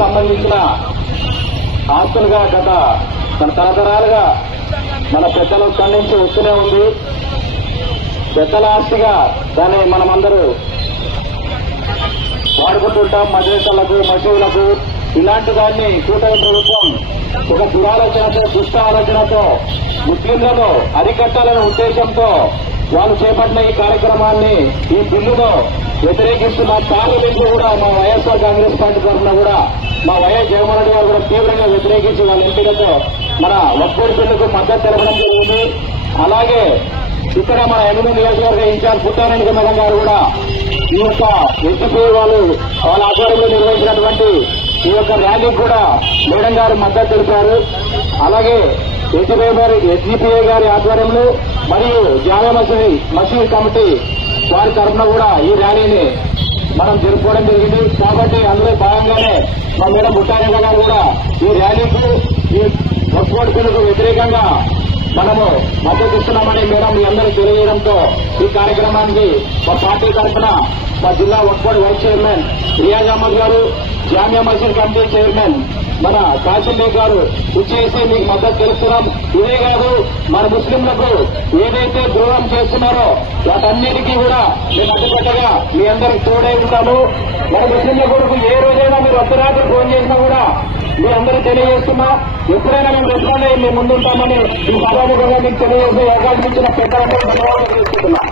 సంబంధించిన ఆస్తులుగా గత మన తరతరాలుగా మన పెద్దలు ఖండించి వస్తూనే ఉంది. పెద్దల ఆస్తిగా దాన్ని మనమందరూ వాడుకుంటుంటాం. మద్రసాలకు, మసీదులకు ఇలాంటి దాన్ని కూటమి ప్రభుత్వం ఒక దురాలోచనతో, దుష్ట ఆలోచనతో ముస్లింలను అరికట్టాలనే ఉద్దేశంతో వాళ్ళు చేపట్టిన ఈ కార్యక్రమాన్ని, ఈ బిల్లును వ్యతిరేకిస్తున్న పార్లమెంట్ కూడా మా వైఎస్ఆర్ కాంగ్రెస్ పార్టీ తరఫున కూడా మా వైఎస్ జగన్మోహన్ రెడ్డి గారు కూడా తీవ్రంగా వ్యతిరేకించి వాళ్ళ ఎంపీలతో మన వక్ఫ్ బిల్లుకు మద్దతు తెలపడం జరిగింది. అలాగే ఇక్కడ మన ఎనిమిది నియోజకవర్గ ఇన్ఛార్జ్ పుట్టారెడ్డి మేడం గారు కూడా ఈ యొక్క ఎస్జిపిఐ వాళ్ళ ఆధ్వర్యంలో నిర్వహించినటువంటి ఈ యొక్క ర్యాలీకి కూడా మేడం గారు మద్దతు తెలిపారు. అలాగే ఎస్జిపిఐ గారి ఆధ్వర్యంలో మరియు జామియా మసీద్ కమిటీ వారి తరఫున కూడా ఈ ర్యాలీని మనం జరుపుకోవడం జరిగింది. కాబట్టి అందులో భాగంగానే మా మేడం పుట్టారెడ్డి గారు కూడా ఈ ర్యాలీకు, ఈ వక్ఫ్ బిల్లుకు వ్యతిరేకంగా మనము మద్దతు ఇస్తున్నామని మేడం మీ అందరూ తెలియజేయడంతో ఈ కార్యక్రమానికి మా పార్టీ తరఫున మా జిల్లా Waqf board vice chairman Riyaz Ahmed గారు, జామియా మసీద్ కమిటీ చైర్మన్ మన కాసిం బేగ్ గారు ఇచ్చేసి మీకు మద్దతు తెలుస్తున్నాం. ఇదే కాదు, మన ముస్లింలకు ఏదైతే ద్రోహం చేస్తున్నారో వాటన్నిటికీ కూడా మేము అడ్డుకట్టగా మీ అందరికి తోడై ఉంటాము. మన ముస్లింల కొరకు ఏ రోజైనా మీరు అర్ధరాత్రి ఫోన్ చేసినా కూడా మీ అందరూ తెలియజేస్తున్నా. ఎప్పుడైనా మేము రెస్పాండ్ అయ్యి మేము ముందుంటామని ఈ సభాముఖంగా మీకు తెలియజేసే అవకాశం ఇచ్చిన పెద్దలందరూ ధన్యవాదాలు తెలుసుకుంటున్నాం.